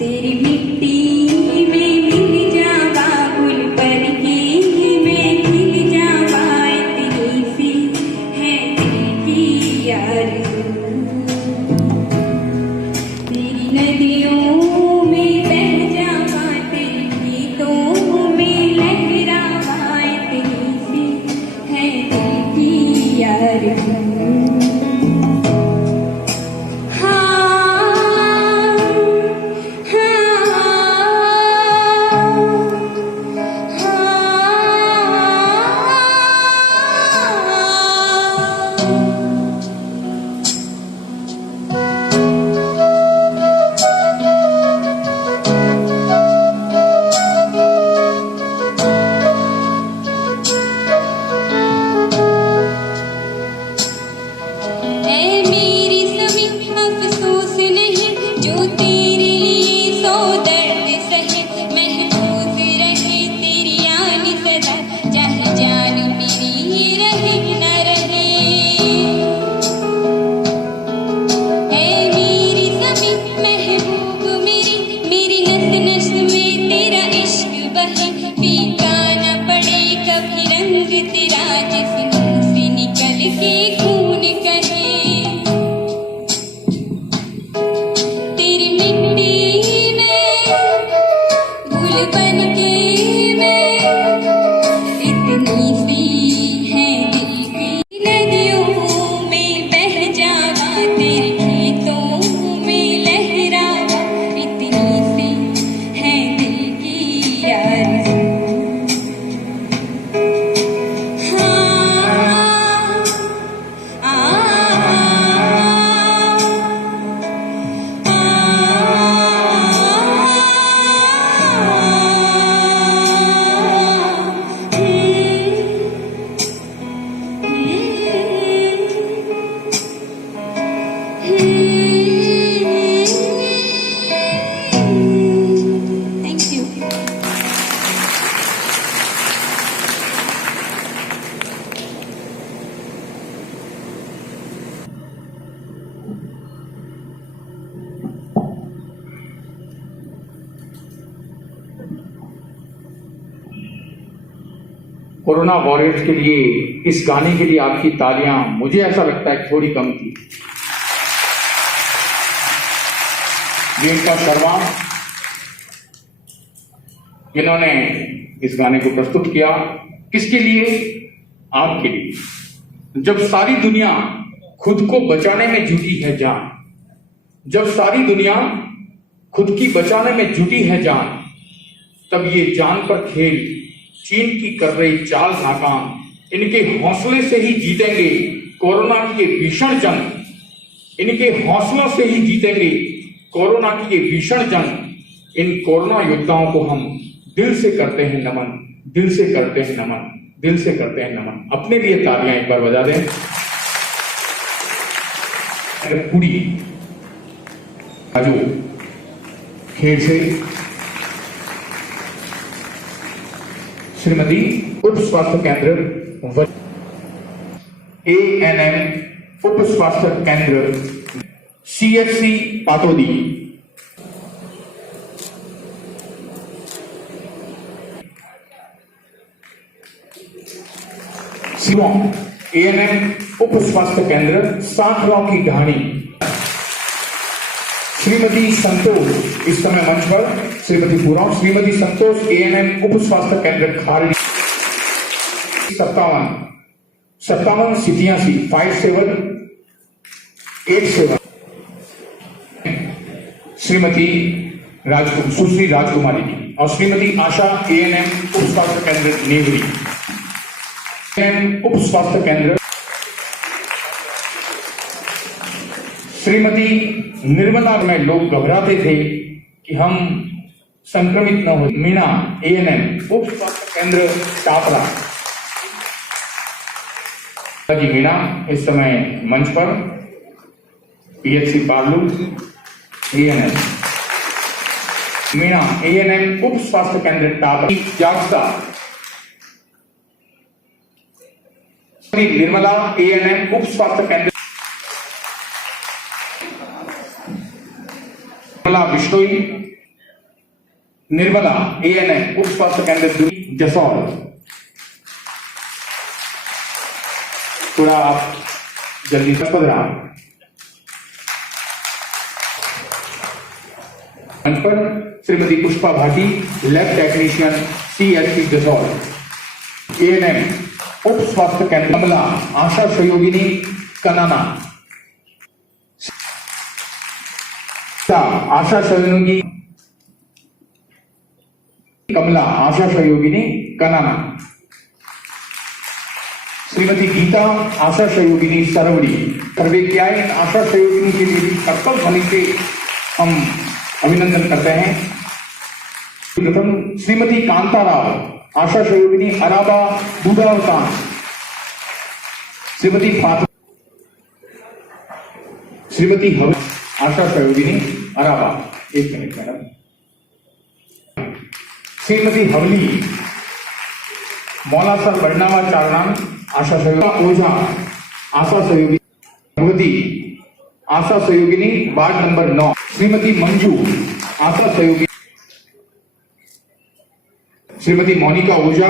तेरी मिट्टी में मिल जावा गुल पर के मैं खिल जावा इतनी सी है दिल की आरज़ू तेरी नदियों में बह जावा तेरी गीतों में लहरावा इतनी सी है दिल की आरज़ू कोरोना वॉरियर्स के लिए इस गाने के लिए आपकी तालियां मुझे ऐसा लगता है थोड़ी कम थी। ये इनका सरवान इन्होंने इस गाने को प्रस्तुत किया किसके लिए? आपके लिए। जब सारी दुनिया खुद को बचाने में जुटी है जान, जब सारी दुनिया खुद की बचाने में जुटी है जान, तब ये जान पर खेल चीन की कर रही चाल नाकाम, इनके हौसले से ही जीतेंगे कोरोना की ये भीषण जंग, इनके हौसलों से ही जीतेंगे कोरोना की ये भीषण जंग। इन कोरोना योद्धाओं को हम दिल से करते हैं नमन, दिल से करते हैं नमन, दिल से करते हैं नमन। अपने लिए तालियां एक बार बजा दें। पूरी राजू खेल से श्रीमती उप स्वास्थ्य केंद्र ANM उप स्वास्थ्य केंद्र CHC पाटोदी, शिवोंग ANM उप स्वास्थ्य केंद्र सांखराव की ढाणी, श्रीमती संतोष इस समय मंच पर, श्रीमती पूरा, श्रीमती संतोष ANM उप स्वास्थ्य केंद्र खारडी 57 87 5787, श्रीमती सुश्री राजकुमारी जी और श्रीमती आशा ANM उप स्वास्थ्य केंद्र नेवरी, उप स्वास्थ्य केंद्र श्रीमती निर्मला में लोग घबराते थे कि हम संक्रमित न हो। मीना ANM उप स्वास्थ्य केंद्र टापरा जी, मीना इस समय मंच पर। PHC पार्लू ANM, मीना ANM उप स्वास्थ्य केंद्र टापरा जागसा, निर्मला ANM उप स्वास्थ्य केंद्र विश्नोई निर्मला ANM उप स्वास्थ्य केंद्र दूरी जसौल। थोड़ा आप जल्दी से पधरा। मंच पर Shrimati Pushpa Bhati, lab technician CSC जसौल। ANM उप स्वास्थ्य केंद्र कमला आशा सहयोगिनी कनाना। आशा सहयोगी कमला आशा सहयोगिनी कनाना। श्रीमती गीता आशा सहयोगिनी सरवड़ी। सर्वे किया है। इन आशा सहयोगिनी के लिए कर्तव्य ध्वनि से हम अभिनंदन करते हैं। प्रथम श्रीमती कांताराव आशा सहयोगिनी अराबा बूढ़ावतान। श्रीमती फातिमा, श्रीमती हव आशा सहयोगिनी अराबा। एक मिनट मैडम। श्रीमती हवली मौलासर बरनावा चारनाम आशा सहयोगी ओझा आशा सहयोगी भगवती आशा सहयोगिनी वार्ड नंबर 9। श्रीमती मंजू आशा सहयोगी। श्रीमती मोनिका ओझा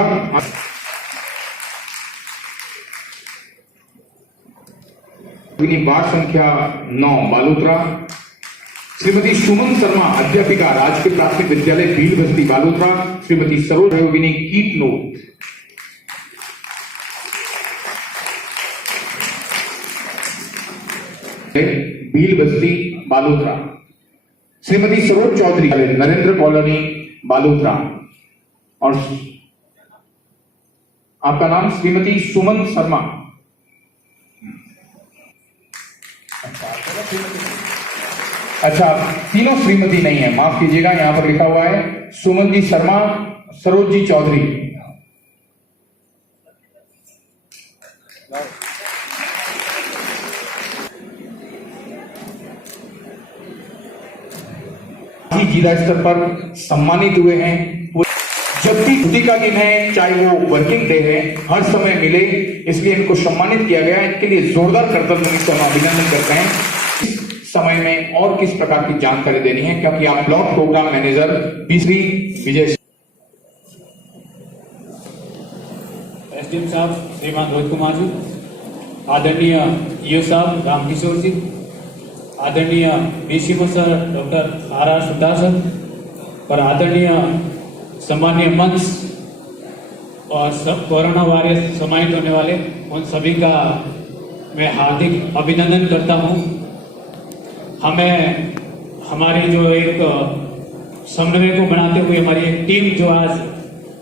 वार्ड संख्या 9 बालोतरा। श्रीमती सुमन शर्मा अध्यापिका राजकीय प्राथमिक विद्यालय भील बस्ती बालोतरा। श्रीमती सरोज सहयोगिनी कीटनोद। भील बस्ती बालोतरा। श्रीमती सरोज चौधरी नरेंद्र कॉलोनी बालोतरा। और आपका नाम श्रीमती सुमन शर्मा। अच्छा, तीनों श्रीमती नहीं है, माफ कीजिएगा, यहां पर लिखा हुआ है सुमन जी शर्मा, सरोज जी चौधरी। जिला स्तर पर सम्मानित हुए हैं। जब भी छुट्टी का दिन है, चाहे वो वर्किंग डे है, हर समय मिले, इसलिए इनको सम्मानित किया गया है। इसके लिए जोरदार करतब को हम अभिनंदन करते हैं। इस समय में और किस प्रकार की जानकारी देनी है, क्योंकि आप ब्लॉक प्रोग्राम मैनेजर बीसी विजय एसडीएम साहब श्रीमान रोहित कुमार जी, आदरणीय ईओ साहब रामकिशोर जी, आदरणीय BCMO sir doctor R Suddar sir और आदरणीय सम्मानीय मंच और सब कोरोना वायरस समाहित होने वाले उन सभी का मैं हार्दिक अभिनंदन करता हूं। हमें हमारी जो एक समन्वय को बनाते हुए हमारी एक टीम जो आज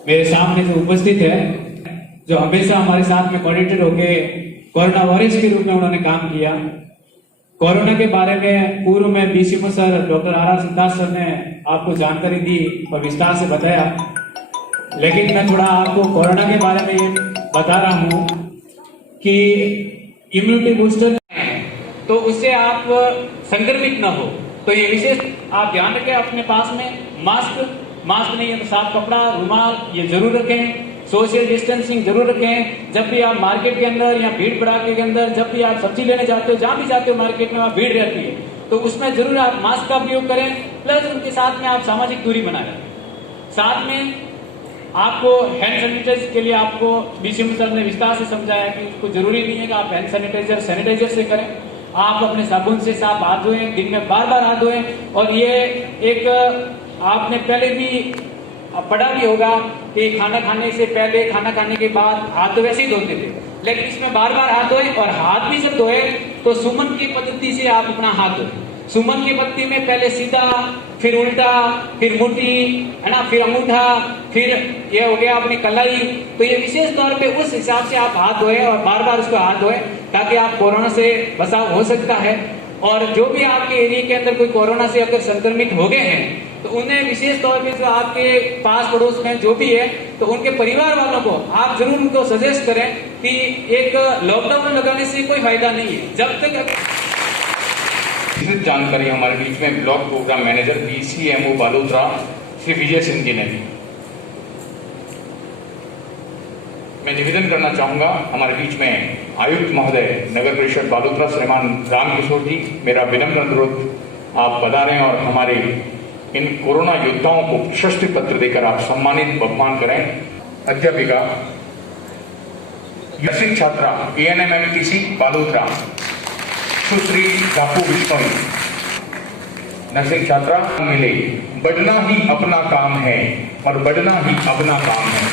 मेरे सामने जो उपस्थित है, जो हमेशा हमारे साथ में कोऑर्डिनेटर होके कोरोना वॉरियर्स के रूप में उन्होंने काम किया। कोरोना के बारे में पूर्व में BCMO sir doctor R Suddar sir ने आपको जानकारी दी और विस्तार से बताया, लेकिन मैं थोड़ा आपको कोरोना के बारे में ये बता रहा हूँ कि इम्यूनिटी बूस्टर तो उससे आप संक्रमित न हो, तो ये विशेष आप ध्यान रखें। अपने पास में मास्क नहीं है तो साफ कपड़ा, रुमाल ये जरूर रखें। सोशल डिस्टेंसिंग जरूर रखें। जब भी आप मार्केट के अंदर या भीड़ भड़ाके के अंदर, जब भी आप सब्जी लेने जाते हो, जहां भी जाते हो मार्केट में वहां भीड़ रहती है, तो उसमें जरूर आप मास्क का उपयोग करें। प्लस उनके साथ में आप सामाजिक दूरी बनाए। साथ में आपको हैंड सैनिटाइजर के लिए आपको बीसीएमओ सर ने विस्तार से समझाया कि उसको जरूरी नहीं है कि आप हैंड सैनिटाइजर से करें। आप अपने साबुन से साफ हाथ धोएं, दिन में बार हाथ धोएं। और ये एक आपने पहले भी पढ़ा भी होगा कि खाना खाने से पहले, खाना खाने के बाद हाथ तो वैसे ही धोते थे, लेकिन इसमें बार हाथ धोए। और हाथ भी जब धोए तो सुमन की पद्धति से आप अपना हाथ धोए। सुमन की पद्धति में पहले सीधा, फिर उल्टा, फिर मुट्ठी, है ना, फिर अंगूठा, फिर ये हो गया अपनी कलाई। तो ये विशेष तौर पे उस हिसाब से आप हाथ धोए और बार उसको हाथ धोए, ताकि आप कोरोना से बचाव हो सकता है। और जो भी आपके एरिया के अंदर कोई कोरोना से अगर संक्रमित हो गए हैं, तो उन्हें विशेष तौर पे जो आपके पास पड़ोस में जो भी है, तो उनके परिवार वालों को आप जरूर उनको सजेस्ट करें कि एक लॉकडाउन लगाने से कोई फायदा नहीं है। जब तक विस्तृत जानकारी हमारे बीच में block program manager BCMO Balotra Shri Vijay Singh ji ने दी। मैं निवेदन करना चाहूंगा हमारे बीच में आयुक्त महोदय नगर परिषद बालोतरा श्रीमान रामकिशोर जी, मेरा विनम्र अनुरोध आप बता रहे हैं और हमारे इन कोरोना योद्धाओं को प्रशस्ति पत्र देकर आप सम्मानित बहुमान करें। अध्यापिका नर्सिंग छात्रा ANMMTC बालोतरा सुश्री धापू विश्नोई। नर्सिंग छात्रा मिले, बढ़ना ही अपना काम है और बढ़ना ही अपना काम है।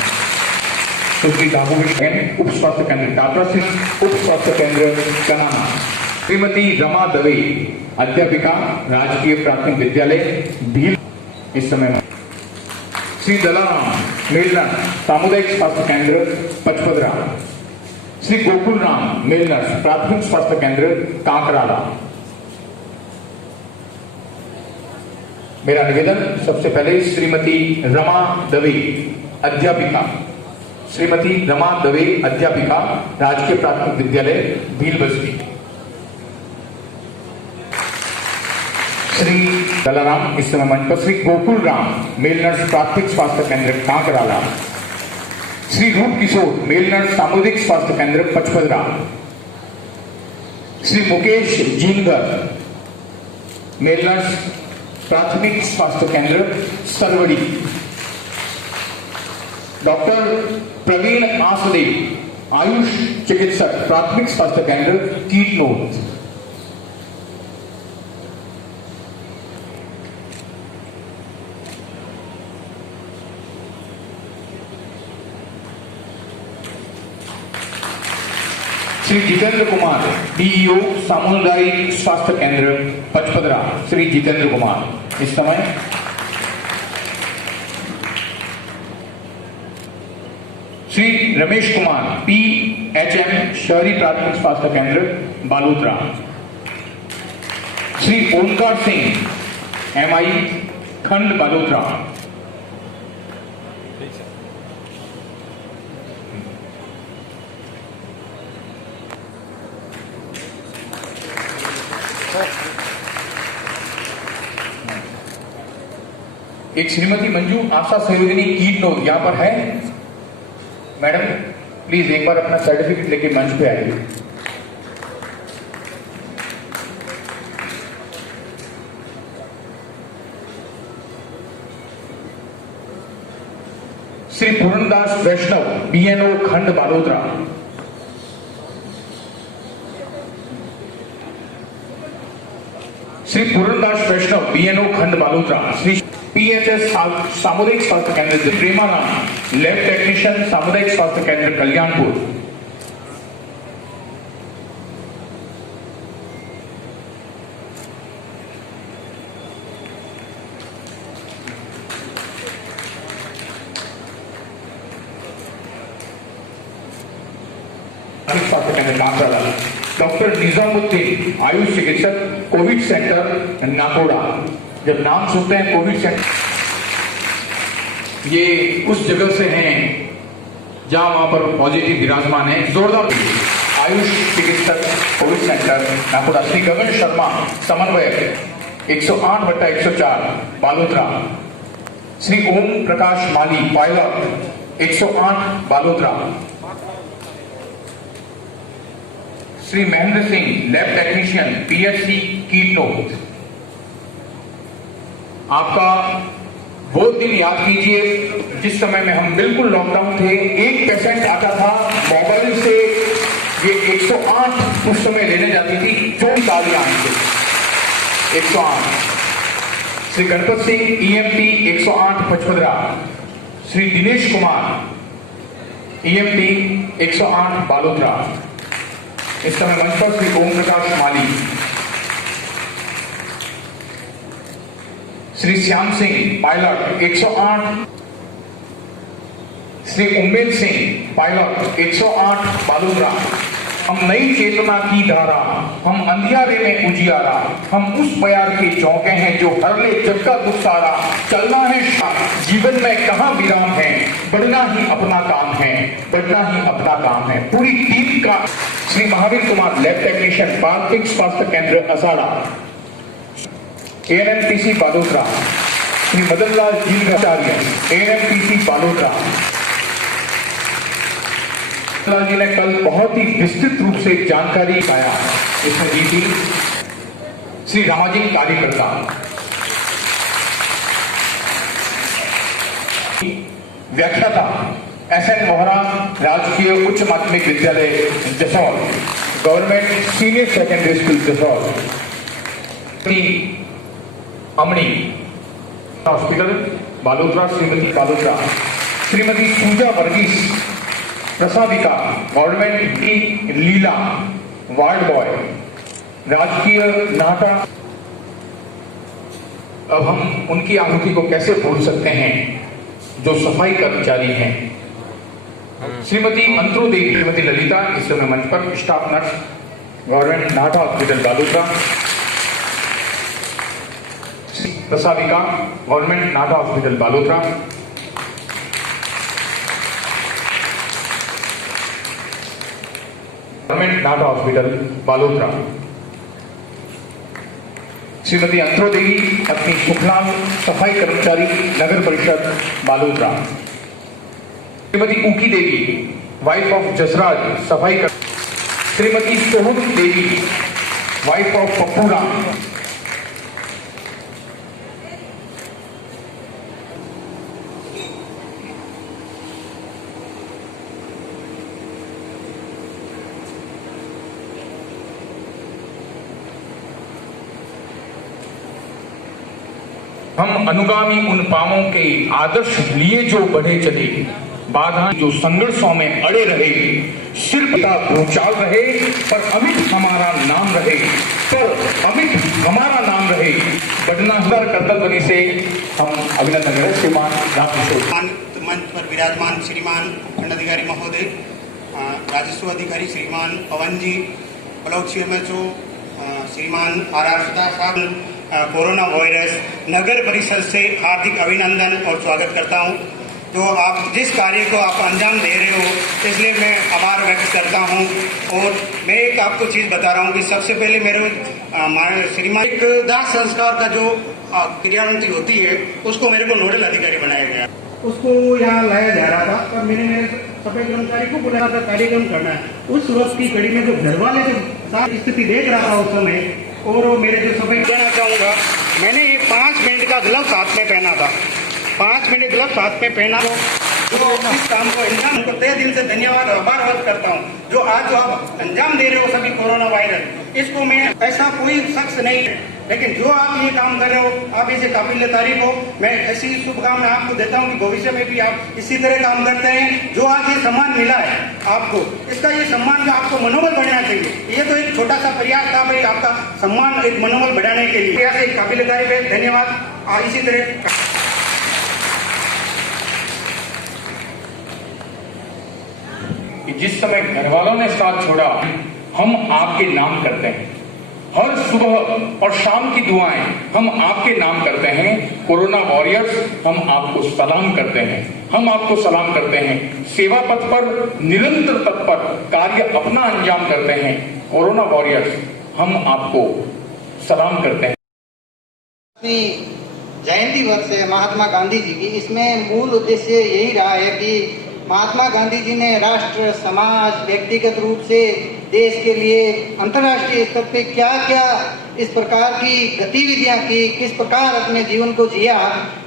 सुश्री धापू विश्नोई, उप स्वास्थ्य केंद्र टाटा सिंह, उप स्वास्थ्य केंद्र कनाना। श्रीमती रमा दवे, अध्यापिका राजकीय प्राथमिक विद्यालय भील। इस समय श्री दलाराम मेलनर, सामुदायिक स्वास्थ्य केंद्र पचपदरा। श्री गोकुल राम मेलनर, प्राथमिक स्वास्थ्य केंद्र कांकराला। मेरा निवेदन सबसे पहले श्रीमती रमा दवे, अध्यापिका, श्रीमती रमा दवे, अध्यापिका राजकीय प्राथमिक विद्यालय भील बस्ती। श्री दलाराम इस समय मंच पर। श्री गोकुल राम मेलनर्स, प्राथमिक स्वास्थ्य केंद्र कांकराला। श्री रूप किशोर मेलनर्स, सामुदायिक स्वास्थ्य केंद्र पचपदरा। श्री मुकेश जिंगर मेलनर्स, प्राथमिक स्वास्थ्य केंद्र सरवड़ी। डॉक्टर प्रवीण आसदेव, आयुष चिकित्सक, प्राथमिक स्वास्थ्य केंद्र कीटनोद। श्री जितेंद्र कुमार, DEO, सामुदायिक स्वास्थ्य केंद्र पचपदरा। श्री जितेंद्र कुमार इस समय। श्री रमेश कुमार, PHM, शहरी प्राथमिक स्वास्थ्य केंद्र बालोतरा। श्री ओमकार सिंह, MI, खंड बालोतरा। एक श्रीमती मंजू आशा सहयोगिनी कीटनोद यहां पर है। मैडम प्लीज एक बार अपना सर्टिफिकेट लेके मंच पे आइए। श्री पूर्णदास वैष्णव, BNO, खंड बालोतरा। श्री पूर्णदास वैष्णव, BNO, खंड बालोतरा। श्री PHS, सामुदायिक स्वास्थ्य केंद्र प्रेमानंद, लैब टेक्नीशियन, सामुदायिक स्वास्थ्य केंद्र कल्याणपुर। स्वास्थ्य केंद्र कांकराला। डॉक्टर निजामुद्दीन, आयुष चिकित्सक, कोविड सेंटर नाकोड़ा। जब नाम सुनते हैं कोविड सेंटर, ये उस जगह से हैं जहां वहां पर पॉजिटिव विराजमान है। जोरदार आयुष चिकित्सक, कोविड सेंटर नाकोड़ा। श्री गगन शर्मा, समन्वयक, 108/104 Balotra. Shri Om Prakash Mali, pilot, 108 Balotra. Shri Mahendra Singh, lab technician, PHC Kitnod. आपका वो दिन याद कीजिए जिस समय में हम बिल्कुल लॉकडाउन थे। एक पेशेंट आता था मोबाइल से, ये 108 उस समय लेने जाती थी, 24 तालियां आई थी। 108। श्री गणपत सिंह, EMT, 108 पचपदरा। श्री दिनेश कुमार, EMT, 108 बालोतरा। इस समय मंच पर श्री ओम प्रकाश माली। श्री श्याम सिंह, पायलट, 108। श्री उम्मेद सिंह, पायलट, 108 बालोतरा। हम नई चेतना की धारा, हम अंधियारे में उजियारा, हम उस प्यार के चौके हैं जो हर ले जग का गुस्सारा। चलना है जीवन में कहाँ विराम है, बढ़ना ही अपना काम है, बढ़ना ही अपना काम है। पूरी टीम का। श्री महावीर कुमार, लैब टेक्नीशियन, प्राथमिक स्वास्थ्य केंद्र असाड़ा। ANMTC बालोतरा। श्री मदनलाल जीलगाचार्य, ANMTC बालोतरा। मदनलाल जी ने कल बहुत ही विस्तृत रूप से जानकारी पाया इसमें दी थी। श्री रामाजी कार्यकर्ता, व्याख्याता SN मोहरा राजकीय उच्च माध्यमिक विद्यालय Jasaur, government senior secondary school Jasaur, अमणी हॉस्पिटल बालोतरा श्रीमती बालोतरा, श्रीमती पूजा वर्गीस प्रसाविका गवर्नमेंट की लीला वार्ड बॉय राजकीय नाटा। अब हम उनकी आहुति को कैसे भूल सकते हैं जो सफाई कर्मचारी हैं। श्रीमती अंतरू देवी, श्रीमती ललिता इस समय मंच पर, staff nurse government Nata hospital Balotra, प्रसाविका government Nata hospital Balotra, government Nata hospital Balotra. Shrimati अंतरो देवी अपनी सुखलाल सफाई कर्मचारी नगर परिषद बालोतरा। श्रीमती ऊकी देवी वाइफ ऑफ जसराज सफाई कर। श्रीमती सोहम देवी वाइफ ऑफ पप्पूरा। हम अनुगामी उन पावों के आदर्श लिए जो बढ़े चले, बाधा जो संघर्षों में अड़े रहे, सिर्फ भूचाल रहे पर अमिट हमारा नाम रहे, पर अमिट हमारा नाम रहे। बढ़ना कर्तव्य से हम अभिनंदन करें श्रीमान रामकिशोर। मंच पर विराजमान श्रीमान खंडाधिकारी महोदय, राजस्व अधिकारी श्रीमान पवन जी, ब्लॉक CMHO श्रीमान RR सुधा साहब, कोरोना वायरस नगर परिषद से हार्दिक अभिनंदन और स्वागत करता हूं। तो आप जिस कार्य को आप अंजाम दे रहे हो इसलिए मैं आभार व्यक्त करता हूं। और मैं एक आपको चीज़ बता रहा हूं कि सबसे पहले मेरे श्रीमान एक दाह संस्कार का जो क्रियान्विति होती है उसको मेरे को नोडल अधिकारी बनाया गया, उसको यहाँ लाया जा रहा था। तब मैंने मेरे सफाई कर्मचारी को बुलाया था, कार्यक्रम करना है। उस वक्त की कड़ी में जो घर वाले जो सारी स्थिति देख रहा था उस समय, और मेरे जो सफाई कहना चाहूँगा, मैंने ये 5 मिनट का ग्लव्स हाथ में पहना था, 5 मिनट ग्लव्स हाथ में पहना जो इस काम को अंजाम को तहे दिल से धन्यवाद आभार व्यक्त करता हूँ। जो आज जो आप अंजाम दे रहे हो सभी कोरोना वायरस, इसको मैं ऐसा कोई शख्स नहीं है, लेकिन जो आप ये काम कर रहे हो आप इसे काबिल तारीफ हो। मैं ऐसी शुभकामना आपको देता हूँ कि भविष्य में भी आप इसी तरह काम करते हैं। जो आज ये सम्मान मिला है आपको, इसका ये सम्मान का आपको मनोबल बढ़ाना चाहिए। ये तो एक छोटा सा प्रयास था भाई, आपका सम्मान एक मनोबल बढ़ाने के लिए प्रयास एक काबिल तारीफ है। धन्यवाद। और इसी तरह जिस समय घर वालों ने साथ छोड़ा, हम आपके नाम करते हैं। हर सुबह और शाम की दुआएं हम आपके नाम करते हैं। कोरोना वॉरियर्स, हम आपको सलाम करते हैं, हम आपको सलाम करते हैं। सेवा पथ पर निरंतर तत्पर कार्य अपना अंजाम करते हैं। कोरोना वॉरियर्स, हम आपको सलाम करते हैं। जयंती वर्ष है महात्मा गांधी जी की, इसमें मूल उद्देश्य यही रहा है कि महात्मा गांधी जी ने राष्ट्र, समाज, व्यक्तिगत रूप से देश के लिए अंतर्राष्ट्रीय स्तर पे क्या क्या इस प्रकार की गतिविधियां की, किस प्रकार अपने जीवन को जिया,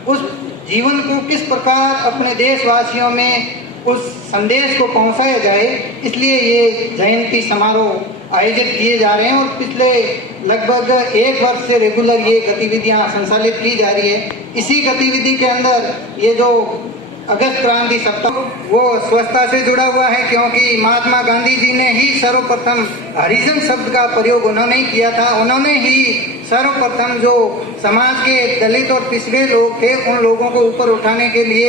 उस जीवन को किस प्रकार अपने देशवासियों में उस संदेश को पहुंचाया जाए, इसलिए ये जयंती समारोह आयोजित किए जा रहे हैं। और पिछले लगभग 1 वर्ष से रेगुलर ये गतिविधियां संचालित की जा रही है। इसी गतिविधि के अंदर ये जो अगस्त क्रांति सप्ताह वो स्वच्छता से जुड़ा हुआ है, क्योंकि महात्मा गांधी जी ने ही सर्वप्रथम हरिजन शब्द का प्रयोग उन्होंने ही किया था। उन्होंने ही सर्वप्रथम जो समाज के दलित और पिछड़े लोग थे उन लोगों को ऊपर उठाने के लिए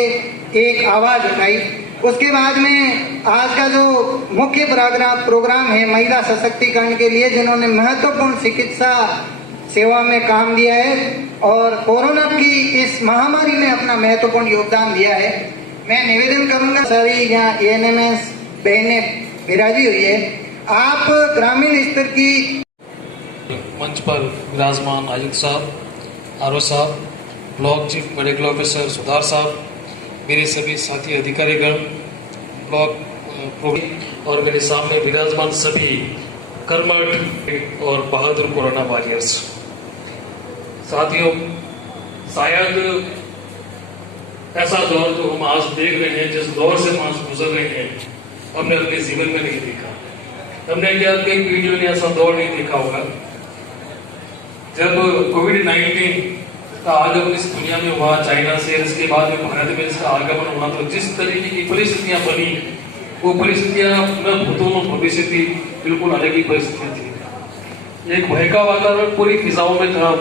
एक आवाज उठाई। उसके बाद में आज का जो मुख्य प्रोग्राम है महिला सशक्तिकरण के लिए, जिन्होंने महत्वपूर्ण चिकित्सा सेवा में काम दिया है और कोरोना की इस महामारी में अपना महत्वपूर्ण योगदान दिया है। मैं निवेदन करूंगा, सारी यहाँ ANMS बहनें विराजी हुई है, आप ग्रामीण स्तर की मंच पर विराजमान आयुक्त साहब, RO साहब, ब्लॉक चीफ मेडिकल ऑफिसर सुधार साहब, मेरे सभी साथी अधिकारीगण, ब्लॉक प्रोग्राम और मेरे सामने विराजमान सभी कर्मठ और बहादुर कोरोना वॉरियर्स साथियों, शायद ऐसा दौर जो हम आज देख रहे हैं, जिस दौर से हम आज गुजर रहे हैं, हमने अपने जीवन में नहीं देखा। हमने क्या कई पीढ़ियों ने ऐसा दौर नहीं देखा होगा। जब कोविड-19 का आगमन इस दुनिया में हुआ चाइना से, इसके बाद में भारत में इसका आगमन हुआ, तो जिस तरीके की परिस्थितियां बनी, वो परिस्थितियां न भूतों न भविष्य थी, बिल्कुल अलग ही परिस्थितियां थी। एक भय का वातावरण पूरी फिजाओं में था।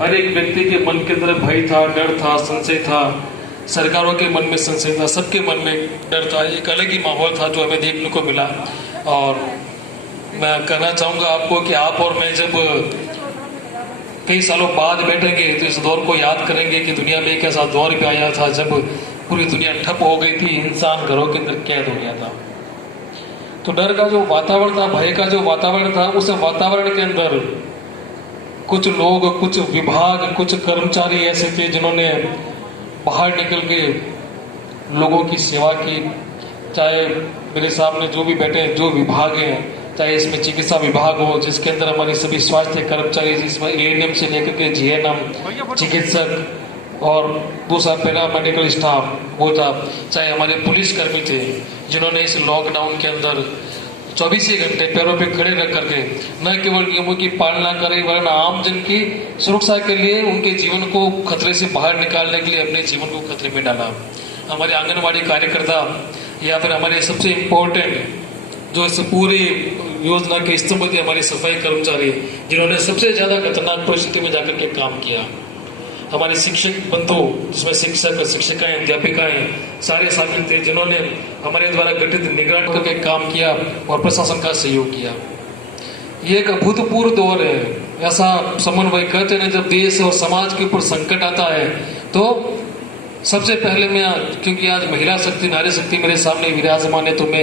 हर एक व्यक्ति के मन के अंदर भय था, डर था, संशय था। सरकारों के मन में संशय था, सबके मन में डर था। एक अलग ही माहौल था जो हमें देखने को मिला। और मैं कहना चाहूँगा आपको कि आप और मैं जब कई सालों बाद बैठेंगे तो इस दौर को याद करेंगे कि दुनिया में एक ऐसा दौर भी आया था जब पूरी दुनिया ठप हो गई थी, इंसान घरों के अंदर कैद हो गया था। तो डर का जो वातावरण था, भय का जो वातावरण था, उस वातावरण के अंदर कुछ लोग, कुछ विभाग, कुछ कर्मचारी ऐसे थे जिन्होंने बाहर निकल के लोगों की सेवा की। चाहे मेरे सामने जो भी बैठे हैं, जो विभाग हैं, चाहे इसमें चिकित्सा विभाग हो जिसके अंदर हमारे सभी स्वास्थ्य कर्मचारी, जिसमें एएनएम से लेकर के जीएनएम, चिकित्सक और दूसरा पैरा मेडिकल स्टाफ वो था, चाहे हमारे पुलिस कर्मी थे जिन्होंने इस लॉकडाउन के अंदर 24 घंटे पैरों पे खड़े रह करके न केवल नियमों की पालना करें वरन आम जन की सुरक्षा के लिए, उनके जीवन को खतरे से बाहर निकालने के लिए अपने जीवन को खतरे में डाला। हमारे आंगनवाड़ी कार्यकर्ता या फिर हमारे सबसे इम्पोर्टेंट जो इस पूरी योजना के स्तंभ थे, हमारे सफाई कर्मचारी जिन्होंने सबसे ज्यादा खतरनाक परिस्थिति में जाकर के काम किया। हमारे शिक्षक बंधु जिसमें शिक्षक, शिक्षिकाएं, अध्यापिकाएं सारे शामिल थे जिन्होंने हमारे द्वारा गठित निगरानी करके काम किया और प्रशासन का सहयोग किया। ये एक अभूतपूर्व दौर है। ऐसा समन्वय करते हैं जब देश और समाज के ऊपर संकट आता है तो सबसे पहले मैं, क्योंकि आज महिला शक्ति, नारी शक्ति मेरे सामने विराजमान है, तो मैं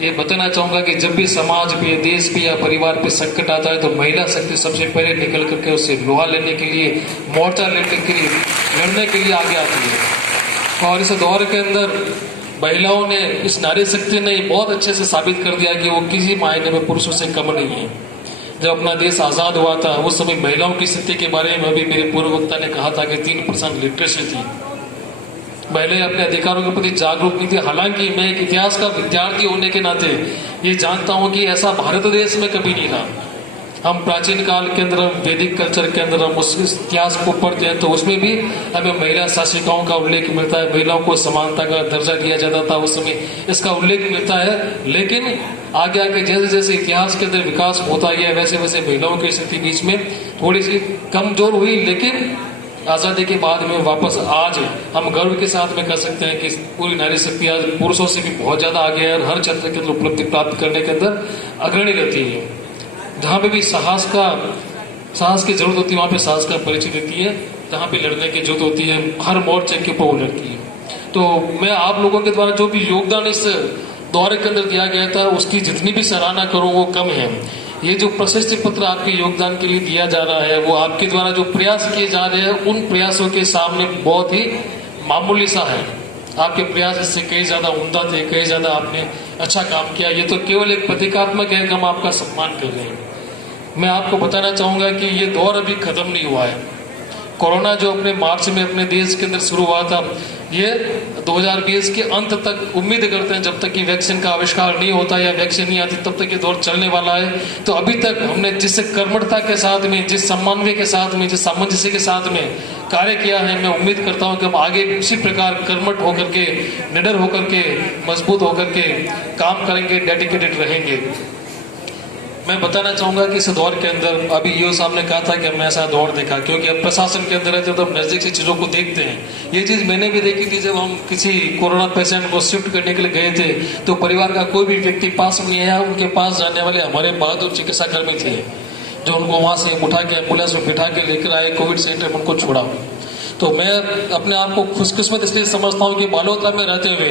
ये बताना चाहूंगा कि जब भी समाज पे, देश पे या परिवार पे संकट आता है तो महिला शक्ति सबसे पहले निकल करके उससे लोहा लेने के लिए, मोर्चा लेने के लिए, लड़ने के लिए आगे आती है। और इस दौर के अंदर महिलाओं ने, इस नारी शक्ति ने बहुत अच्छे से साबित कर दिया कि वो किसी मायने में पुरुषों से कम नहीं है। जब अपना देश आजाद हुआ था उस समय महिलाओं की स्थिति के बारे में अभी मेरे पूर्व वक्ता ने कहा था कि 3% लिटरेसी थी। महिलाएं अपने अधिकारों के प्रति जागरूक नहीं थी। हालांकि मैं एक इतिहास का विद्यार्थी होने के नाते ये जानता हूं कि ऐसा भारत देश में कभी नहीं रहा। हम प्राचीन काल के अंदर, वैदिक कल्चर के अंदर हम उस इतिहास को पढ़ते हैं तो उसमें भी हमें महिला शासिकाओं का उल्लेख मिलता है। महिलाओं को समानता का दर्जा दिया जाता था, उस समय इसका उल्लेख मिलता है। लेकिन आगे आगे जैसे जैसे इतिहास के अंदर विकास होता गया वैसे वैसे महिलाओं की स्थिति बीच में थोड़ी सी कमजोर हुई। लेकिन आजादी के बाद में वापस आज हम गर्व के साथ में कह सकते हैं कि पूरी नारी शक्ति आज पुरुषों से भी बहुत ज्यादा आगे है और हर क्षेत्र के अंदर उपलब्धि प्राप्त करने के अंदर अग्रणी रहती है। जहां पे भी साहस की जरूरत होती है वहां पे साहस का परिचय देती है। जहां पे लड़ने की जरूरत होती है हर मोर्चे के ऊपर वो लड़ती है। तो मैं आप लोगों के द्वारा जो भी योगदान इस दौरे के अंदर दिया गया था उसकी जितनी भी सराहना करूं वो कम है। ये जो प्रशस्ति पत्र आपके योगदान के लिए दिया जा रहा है वो आपके द्वारा जो प्रयास किए जा रहे हैं उन प्रयासों के सामने बहुत ही मामूली सा है। आपके प्रयास इससे कई ज्यादा उम्दा थे, कई ज्यादा आपने अच्छा काम किया। ये तो केवल एक प्रतीकात्मक है कि हम आपका सम्मान कर रहे हैं। मैं आपको बताना चाहूंगा कि ये दौर अभी खत्म नहीं हुआ है। कोरोना जो अपने मार्च में अपने देश के अंदर शुरू हुआ था ये 2020 के अंत तक उम्मीद करते हैं जब तक कि वैक्सीन का आविष्कार नहीं होता या वैक्सीन नहीं आती तब तक ये दौर चलने वाला है। तो अभी तक हमने जिस कर्मठता के साथ में, जिस समन्वय के साथ में, जिस सामंजस्य के साथ में कार्य किया है, मैं उम्मीद करता हूं कि हम आगे उसी प्रकार कर्मठ होकर के, निडर होकर के, मजबूत होकर के काम करेंगे, डेडिकेटेड रहेंगे। मैं बताना चाहूंगा कि इस दौर के अंदर अभी ईओ साहब ने कहा था कि हमने ऐसा दौर देखा क्योंकि अब प्रशासन के अंदर है जब हम नजदीक से चीजों को देखते हैं। ये चीज मैंने भी देखी थी जब हम किसी कोरोना पेशेंट को शिफ्ट करने के लिए गए थे तो परिवार का कोई भी व्यक्ति पास नहीं आया। उनके पास जाने वाले हमारे बहादुर चिकित्सा कर्मी थे जो उनको वहां से उठा के एम्बुलेंस में बिठा के लेकर आए, कोविड सेंटर में उनको छोड़ा। तो मैं अपने आप को खुशकिस्मत इसलिए समझता हूँ कि बालोतरा में रहते हुए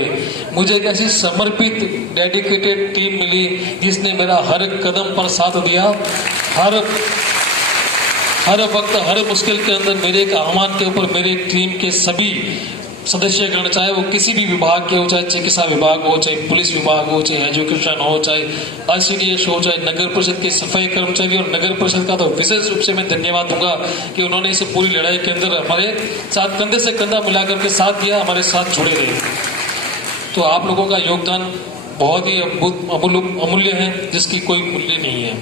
मुझे एक ऐसी समर्पित डेडिकेटेड टीम मिली जिसने मेरा हर कदम पर साथ दिया। हर वक्त, हर मुश्किल के अंदर मेरे एक आह्वान के ऊपर मेरी टीम के सभी सदस्यगण, चाहे वो किसी भी विभाग के हो, चाहे चिकित्सा विभाग हो, चाहे पुलिस विभाग हो, चाहे एजुकेशन हो, चाहे ICDS हो, चाहे नगर परिषद के सफाई कर्मचारी और नगर परिषद का तो विशेष रूप से मैं धन्यवाद दूंगा कि उन्होंने इस पूरी लड़ाई के अंदर हमारे साथ कंधे से कंधा मिलाकर के साथ दिया, हमारे साथ जुड़े रहे। तो आप लोगों का योगदान बहुत ही अमूल्य है, जिसकी कोई मूल्य नहीं है।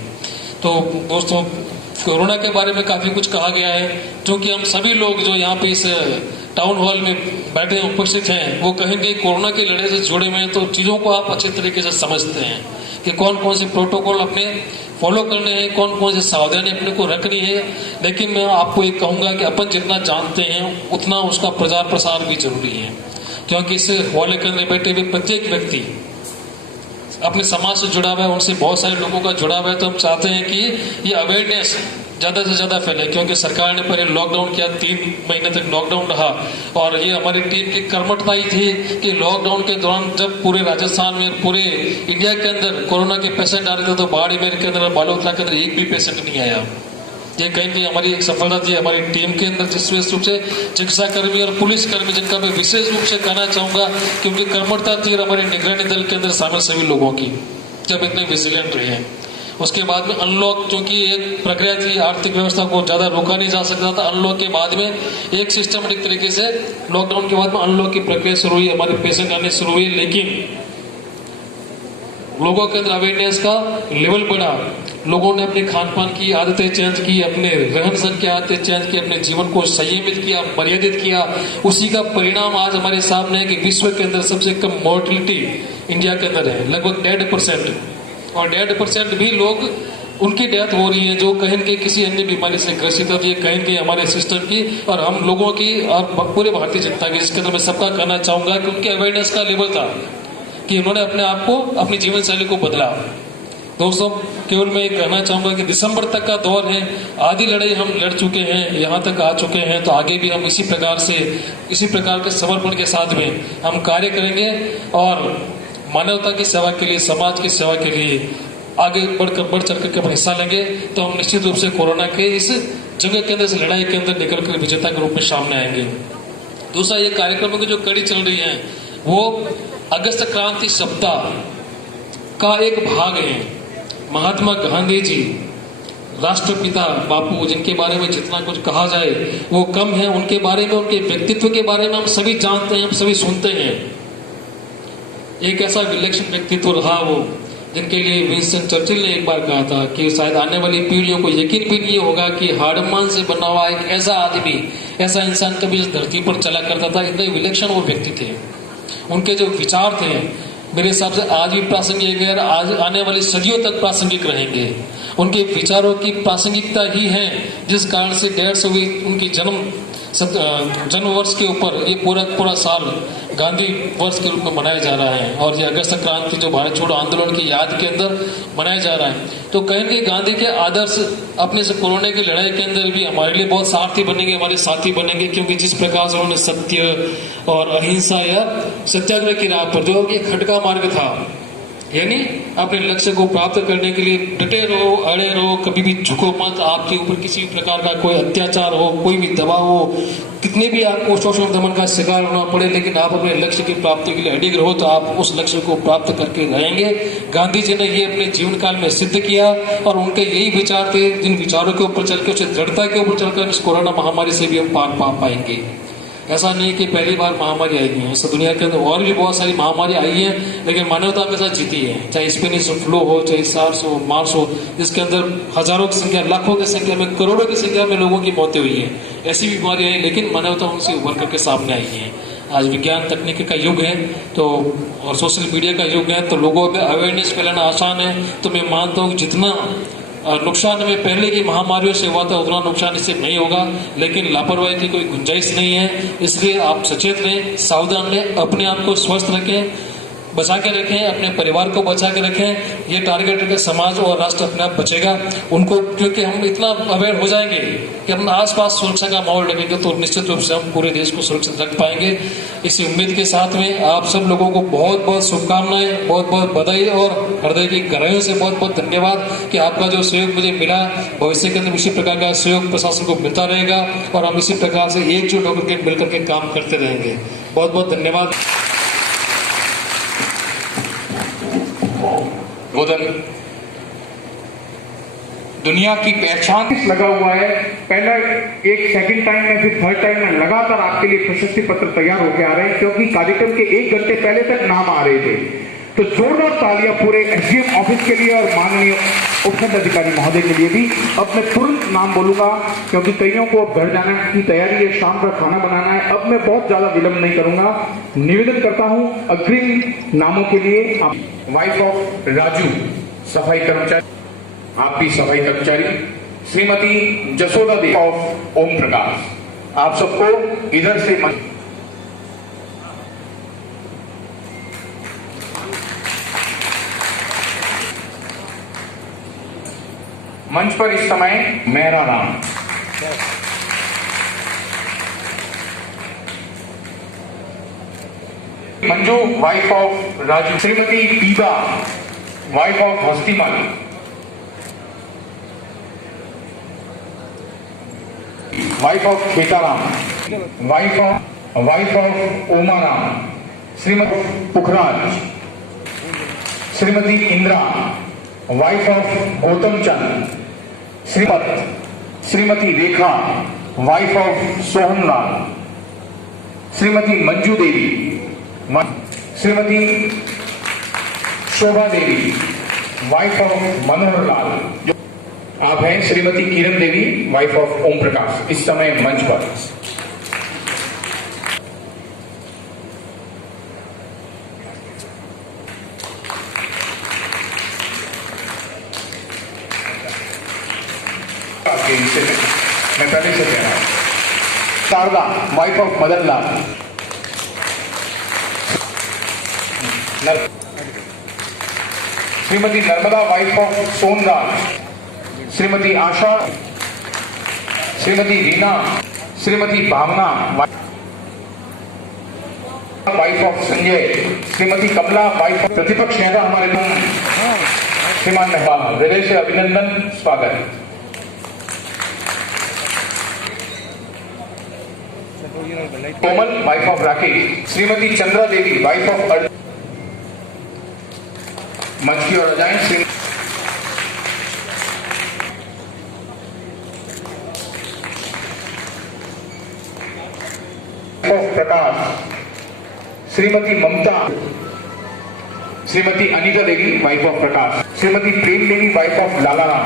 तो दोस्तों, कोरोना के बारे में काफी कुछ कहा गया है, क्योंकि हम सभी लोग जो यहाँ पे इस टाउन हॉल में बैठे उपस्थित हैं, वो कहेंगे कोरोना की लड़ाई से जुड़े हुए हैं, तो चीजों को आप अच्छे तरीके से समझते हैं कि कौन कौन से प्रोटोकॉल अपने फॉलो करने हैं, कौन कौन से सावधानी अपने को रखनी है। लेकिन मैं आपको एक कहूंगा कि अपन जितना जानते हैं उतना उसका प्रचार प्रसार भी जरूरी है, क्योंकि इस हॉल के अंदर बैठे हुए प्रत्येक व्यक्ति अपने समाज से जुड़ा हुआ है, उनसे बहुत सारे लोगों का जुड़ा हुआ है। तो हम चाहते हैं कि ये अवेयरनेस ज्यादा से ज्यादा फैले, क्योंकि सरकार ने पहले लॉकडाउन किया, 3 महीने तक लॉकडाउन रहा, और ये हमारी टीम की कर्मठता ही थी कि लॉकडाउन के दौरान जब पूरे राजस्थान में, पूरे इंडिया के अंदर कोरोना के पेशेंट आ रहे थे, तो बाड़मेर के अंदर, बालोतरा के अंदर एक भी पेशेंट नहीं आया। ये कहीं कहीं हमारी एक सफलता थी हमारी टीम के अंदर, जिस विशेष रूप से चिकित्सा कर्मी और पुलिस कर्मी, जिनका मैं विशेष रूप से कहना चाहूंगा, क्योंकि कर्मठता थी और हमारे निगरानी दल के अंदर शामिल सभी लोगों की, जब इतने विजिलेंट रहे हैं। उसके बाद में अनलॉक, क्योंकि एक प्रक्रिया थी, आर्थिक व्यवस्था को ज्यादा रोका नहीं जा सकता था। अनलॉक के बाद में एक सिस्टमेटिक तरीके से लॉकडाउन के बाद में अनलॉक की प्रक्रिया शुरू हुई, हमारे पेशेंट आने शुरू हुए, लेकिन लोगों के अंदर अवेयरनेस का लेवल बढ़ा, लोगों ने अपने खान पान की आदतें चेंज की, अपने रहन सहन की आदतें चेंज की, अपने जीवन को संयमित किया, मर्यादित किया। उसी का परिणाम आज हमारे सामने है कि विश्व के अंदर सबसे कम मोर्टिलिटी इंडिया के अंदर है, लगभग 1.5%, और 1.5% भी लोग उनकी डेथ हो रही है जो कहीं के किसी अन्य बीमारी से ग्रसित होती है, कहीं के हमारे सिस्टम की और हम लोगों की और पूरे भारतीय जनता की। जिसके अंदर मैं सबका कहना चाहूंगा कि उनके अवेयरनेस का लेवल था कि उन्होंने अपने आप को, अपनी जीवन शैली को बदला। दोस्तों, केवल मैं कहना चाहूंगा कि दिसंबर तक का दौर है, आधी लड़ाई हम लड़ चुके हैं, यहाँ तक आ चुके हैं, तो आगे भी हम इसी प्रकार के समर्पण के साथ में हम कार्य करेंगे और मानवता की सेवा के लिए, समाज की सेवा के लिए आगे बढ़ चढ़ करके हम हिस्सा लेंगे। तो हम निश्चित रूप से कोरोना के इस जंग के अंदर, इस लड़ाई के अंदर निकल कर विजेता के रूप में सामने आएंगे। दूसरा, ये कार्यक्रमों की जो कड़ी चल रही है वो अगस्त क्रांति सप्ताह का एक भाग है। महात्मा गांधी जी, राष्ट्रपिता बापू, जिनके बारे में जितना कुछ कहा जाए वो कम है, उनके बारे में, उनके व्यक्तित्व के बारे में हम सभी जानते हैं, हम सभी सुनते हैं। एक ऐसा विलक्षण व्यक्तित्व रहा वो, जिनके लिए विंस्टन चर्चिल ने एक बार कहा था कि शायद आने वाली पीढ़ियों को यकीन भी नहीं होगा कि हाड़मान से बना हुआ एक ऐसा आदमी, ऐसा इंसान कभी इस धरती पर चला करता था। इतने विलक्षण वो व्यक्ति थे, उनके जो विचार थे मेरे हिसाब से आज भी प्रासंगिक है, आज आने वाली सदियों तक प्रासंगिक रहेंगे। उनके विचारों की प्रासंगिकता ही है जिस कारण से 150 उनकी जन्म वर्ष के ऊपर ये पूरा साल गांधी वर्ष के रूप में मनाया जा रहा है, और ये अगस्त क्रांति जो भारत छोड़ो आंदोलन की याद के अंदर मनाया जा रहा है। तो कहेंगे गांधी के आदर्श अपने से कोरोना की लड़ाई के अंदर भी हमारे लिए बहुत सारथी बनेंगे, हमारे साथी बनेंगे, क्योंकि जिस प्रकार से उन्होंने सत्य और अहिंसा या सत्याग्रह की राह पर, जो कि खटका मार्ग था, यानी अपने लक्ष्य को प्राप्त करने के लिए डटे रहो, अड़े रहो, कभी भी झुको मत, आपके ऊपर किसी भी प्रकार का कोई अत्याचार हो, कोई भी दबाव हो, कितने भी आपको शोषण दमन का शिकार होना पड़े, लेकिन आप अपने लक्ष्य की प्राप्ति के लिए अडिग रहो तो आप उस लक्ष्य को प्राप्त करके रहेंगे। गांधी जी ने ये अपने जीवन काल में सिद्ध किया, और उनके यही विचार थे जिन विचारों के ऊपर चल के, उस दृढ़ता के ऊपर चलकर इस कोरोना महामारी से भी हम पार पा पाएंगे। ऐसा नहीं कि पहली बार महामारी आई है, ऐसा दुनिया के अंदर और भी बहुत सारी महामारी आई है, लेकिन मानवता के साथ जीती है। चाहे स्पेनिश फ्लू हो, चाहे सार्स हो, मार्स हो, जिसके अंदर हजारों की संख्या, लाखों की संख्या में, करोड़ों की संख्या में लोगों की मौतें हुई है। ऐसी बीमारी आई, लेकिन मानवता उनसे उभर करके सामने आई है। आज विज्ञान तकनीकी का युग है तो, और सोशल मीडिया का युग है, तो लोगों में अवेयरनेस फैलाना आसान है। तो मैं मानता हूँ जितना नुकसान में पहले की महामारियों से हुआ था उतना नुकसान इससे नहीं होगा, लेकिन लापरवाही की कोई गुंजाइश नहीं है। इसलिए आप सचेत रहें, सावधान रहें, अपने आप को स्वस्थ रखें, बचा के रखें, अपने परिवार को बचा के रखें। ये टारगेट रखें, समाज और राष्ट्र अपने आप बचेगा उनको, क्योंकि हम इतना अवेयर हो जाएंगे कि हम आसपास सुरक्षा का माहौल रखेंगे तो निश्चित रूप से हम पूरे देश को सुरक्षित रख पाएंगे। इसी उम्मीद के साथ में आप सब लोगों को बहुत बहुत शुभकामनाएं, बहुत बहुत बधाई और हृदय की गहराइयों से बहुत बहुत धन्यवाद कि आपका जो सहयोग मुझे मिला, भविष्य के अंदर इसी प्रकार का सहयोग प्रशासन को मिलता रहेगा और हम इसी प्रकार से एकजुट होकर के मिलकर के काम करते रहेंगे। बहुत बहुत धन्यवाद। गोदन दुनिया की पहचान लगा हुआ है। पहला एक सेकंड टाइम में, फिर थर्ड टाइम में लगातार आपके लिए प्रशस्ति पत्र तैयार होकर आ रहे हैं, क्योंकि कार्यक्रम के 1 घंटे पहले तक नाम आ रहे थे। तो जोरदार तालियां पूरे एसडीएम ऑफिस के लिए और माननीय उपखंड अधिकारी महोदय के लिए भी। अब मैं तुरंत नाम बोलूंगा, क्योंकि कईयों को अब घर जाने की तैयारी है, शाम का खाना बनाना है। अब मैं बहुत ज्यादा विलंब नहीं करूंगा, निवेदन करता हूं अग्रिम नामों के लिए। वाइफ ऑफ राजू सफाई कर्मचारी, आप भी सफाई कर्मचारी, श्रीमती जसोदा देवी ऑफ ओम प्रकाश, आप सबको इधर से मंच पर इस समय Mehra Ram, Manju wife of Raju, Shrimati Piba wife of Hastimal, wife of Khetaram, wife of Omaram, Shrimati Pukhraj, Shrimati Indira wife of Gautam Chand, Shrimati Rekha wife of Sohanlal, Shrimati Manju Devi, Shrimati Shobha Devi wife of Manohar Lal, आप हैं श्रीमती किरण देवी वाइफ ऑफ ओम प्रकाश, इस समय मंच पर। मैं पहले से कह रहा हूं, Sharda wife of Madan Lal, Shrimati Narmada wife of Sonlal, Shrimati Asha, Shrimati Reena, Shrimati Bhavna wife of Sanjay, Shrimati Kamla wife of प्रतिपक्ष नेता हमारे श्रीमान मेहबा, हृदय से अभिनंदन, स्वागत। Komal wife of Rakesh, Shrimati Chandra Devi wife of मंच की ओर आ जाएं। Prakash, Shrimati Mamta, Shrimati Anita Devi wife of Prakash, Shrimati Prem Devi wife of Lalaram,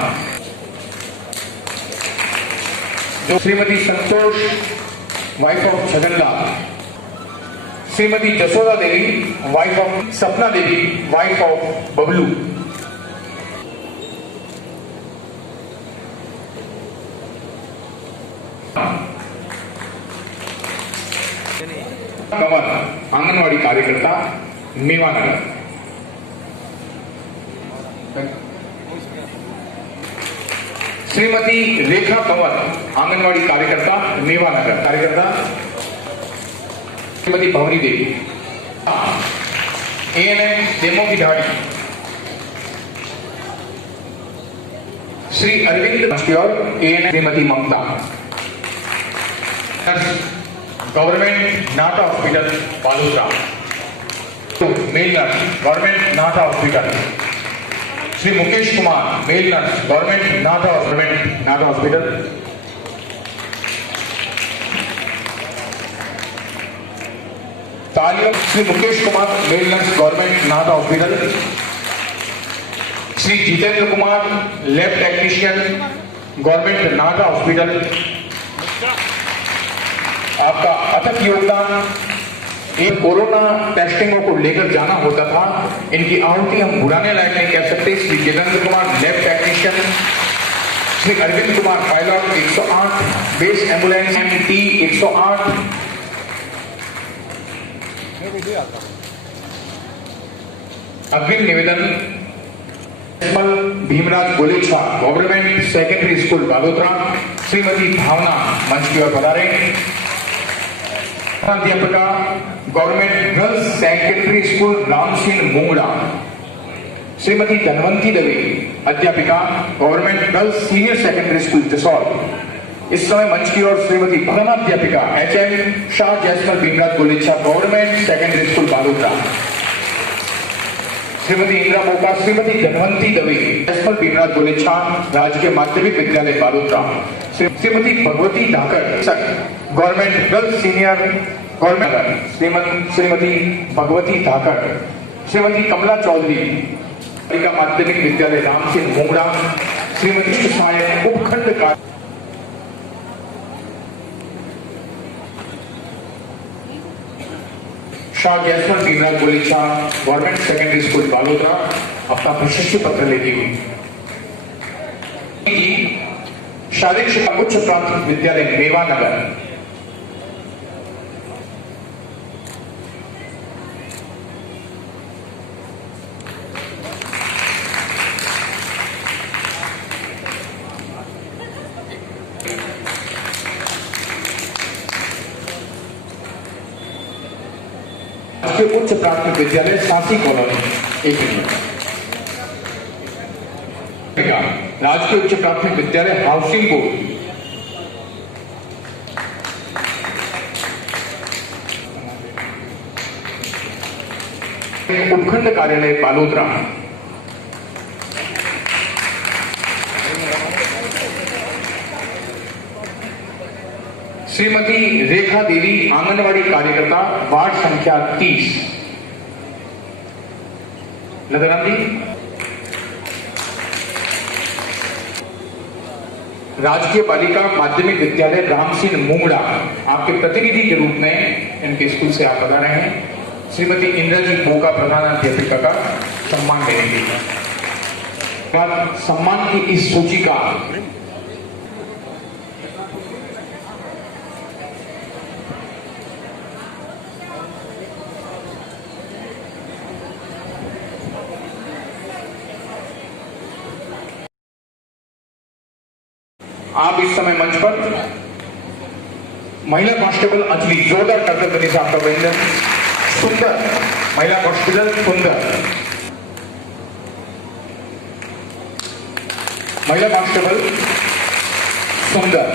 Shrimati Santosh wife of Chhaganlal, Shrimati Jasoda Devi wife of Sapna Devi wife of Babloo, Kanwar anganwadi कार्यकर्ता मेवानगर, श्रीमती रेखा कंवर आंगनवाड़ी कार्यकर्ता मेवानगर, कार्यकर्ता श्रीमती भवनी देवी, एएनएम डेमो की ढाड़ी, श्री अरविंद और ANM Shrimati Mamta, government Nata hospital Balotra, male nurse government Nata hospital, Shri Mukesh Kumar male nurse government Nata hospital, तालियों Shri Mukesh Kumar male nurse government Nata hospital, Shri Jitendra Kumar lab technician government Nata hospital, आपका अथक योगदान। एक कोरोना टेस्टिंगों को लेकर जाना होता था, इनकी आहुति हम बुलाने लायक नहीं कह सकते। Shri Jitendra Kumar lab technician, Shri Arvind Kumar pilot 108 base ambulance MT 108, अग्रिम निवेदन Bhimraj Golechha government secondary school Balotra, Shrimati Bhavna मंच की ओर पधारे। अध्यापिका government girls secondary school Ram Singh Mungra, Shrimati Dhanwanti Dave अध्यापिका government girls senior secondary school Jasol, इस समय मंच की ओर श्रीमती प्रधानाध्यापिका HM Shah Jasmal Bhimraj Golechha government secondary school Balotra, Shrimati Indira Moka, Shrimati Dhanwanti Dave Jasmal Bhimraj Golechha राजकीय माध्यमिक विद्यालय Balotra, Shrimati Bhagwati Dhakad government girls senior government, Shrimati Bhagwati Dhakad, Shrimati Kamla Chaudhary बालिका माध्यमिक विद्यालय राम सिंह मोगरा, श्रीमती सहायक उपखंड का Shah Jasmal Bhimraj Golechha government secondary school Balotra अपना प्रशस्ति पत्र लेती हुई शारीरिक शिक्षा उच्च प्राथमिक विद्यालय मेवानगर, उच्च प्राथमिक विद्यालय सासी कॉलोनी एक मिनट, राजकीय उच्च प्राथमिक विद्यालय हाउसिंग बोर्ड, उपखंड कार्यालय बालोतरा, श्रीमती रेखा देवी आंगनवाड़ी कार्यकर्ता वार्ड संख्या 30 नजरांदी, राजकीय बालिका माध्यमिक विद्यालय राम सिंह मुंगड़ा आपके प्रतिनिधि के रूप में इनके स्कूल से आप बता रहे हैं। श्रीमती इंद्रजीत मोका प्रधानाध्यापिका का सम्मान करेंगे। सम्मान की इस सूची का आप इस समय मंच पर महिला कांस्टेबल अंजलि, जोरदार कर्तव्य से आपका अभिनंदन। सुंदर महिला कांस्टेबल, सुंदर महिला कांस्टेबल, सुंदर